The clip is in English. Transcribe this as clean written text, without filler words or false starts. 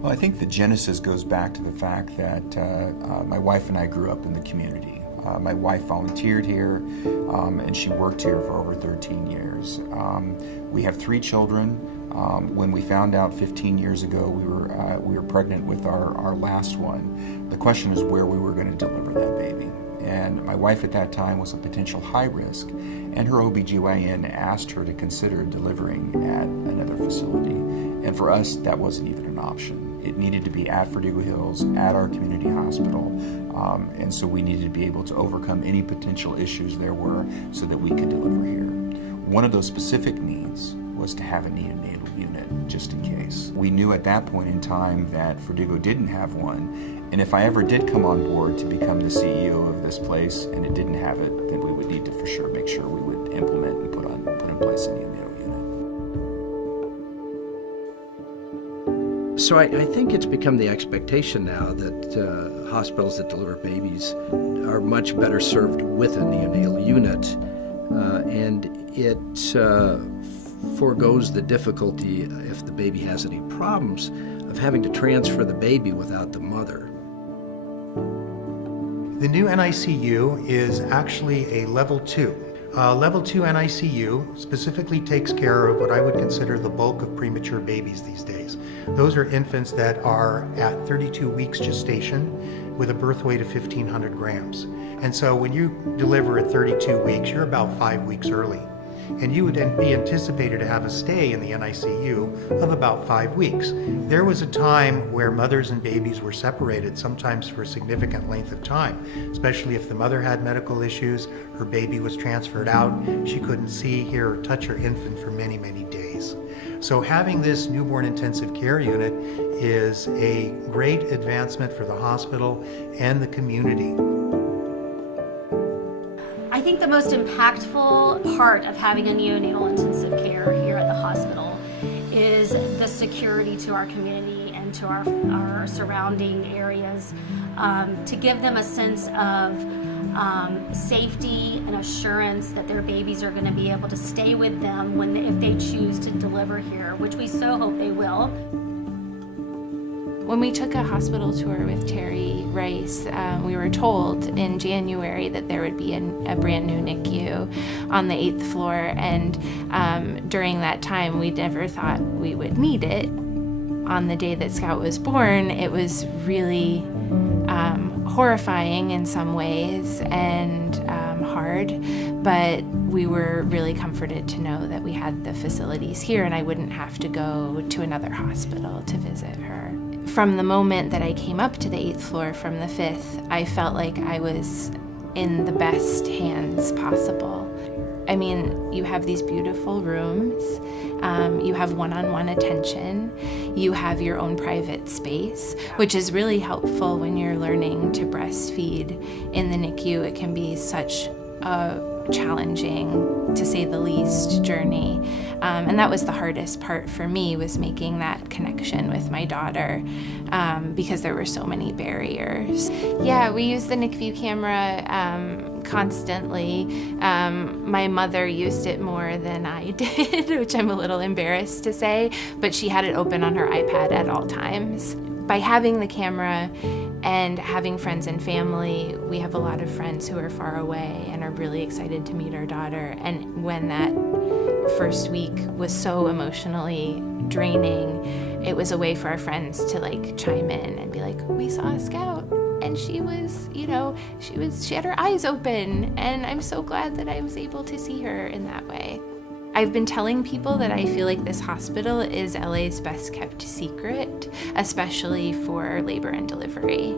Well, I think the genesis goes back to the fact that my wife and I grew up in the community. My wife volunteered here, and she worked here for over 13 years. We have 3 children. When we found out 15 years ago we were pregnant with our last one, the question was where we were going to deliver that baby. And my wife at that time was a potential high risk, and her OBGYN asked her to consider delivering at another facility. And for us, that wasn't even an option. It needed to be at Verdugo Hills, at our community hospital, and so we needed to be able to overcome any potential issues there were so that we could deliver here. One of those specific needs was to have a neonatal unit, just in case. We knew at that point in time that Verdugo didn't have one, and if I ever did come on board to become the CEO of this place and it didn't have it, then we would need to for sure make sure we would implement and put in place a neonatal unit. So I think it's become the expectation now that hospitals that deliver babies are much better served with a neonatal unit, and it foregoes the difficulty, if the baby has any problems, of having to transfer the baby without the mother. The new NICU is actually a level 2. Level 2 NICU specifically takes care of what I would consider the bulk of premature babies these days. Those are infants that are at 32 weeks gestation with a birth weight of 1,500 grams. And so when you deliver at 32 weeks, you're about 5 weeks early. And you would be anticipated to have a stay in the NICU of about 5 weeks. There was a time where mothers and babies were separated, sometimes for a significant length of time, especially if the mother had medical issues, her baby was transferred out, she couldn't see, hear, or touch her infant for many, many days. So having this newborn intensive care unit is a great advancement for the hospital and the community. I think the most impactful part of having a neonatal intensive care here at the hospital is the security to our community and to our surrounding areas, to give them a sense of safety and assurance that their babies are going to be able to stay with them if they choose to deliver here, which we so hope they will. When we took a hospital tour with Terry Rice, we were told in January that there would be a brand new NICU on the 8th floor, and during that time we never thought we would need it. On the day that Scout was born, it was really horrifying in some ways and hard, but we were really comforted to know that we had the facilities here and I wouldn't have to go to another hospital to visit her. From the moment that I came up to the 8th floor from the 5th, I felt like I was in the best hands possible. I mean, you have these beautiful rooms, you have one-on-one attention, you have your own private space, which is really helpful when you're learning to breastfeed in the NICU. It can be such a challenging, to say the least, journey. And that was the hardest part for me, was making that connection with my daughter, because there were so many barriers. Yeah, we use the NICVIEW camera constantly. My mother used it more than I did, which I'm a little embarrassed to say, but she had it open on her iPad at all times. By having the camera and having friends and family, we have a lot of friends who are far away and are really excited to meet our daughter. And when that first week was so emotionally draining, it was a way for our friends to chime in and be like, we saw a Scout and she was, she had her eyes open, and I'm so glad that I was able to see her in that way. I've been telling people that I feel like this hospital is LA's best kept secret, especially for labor and delivery.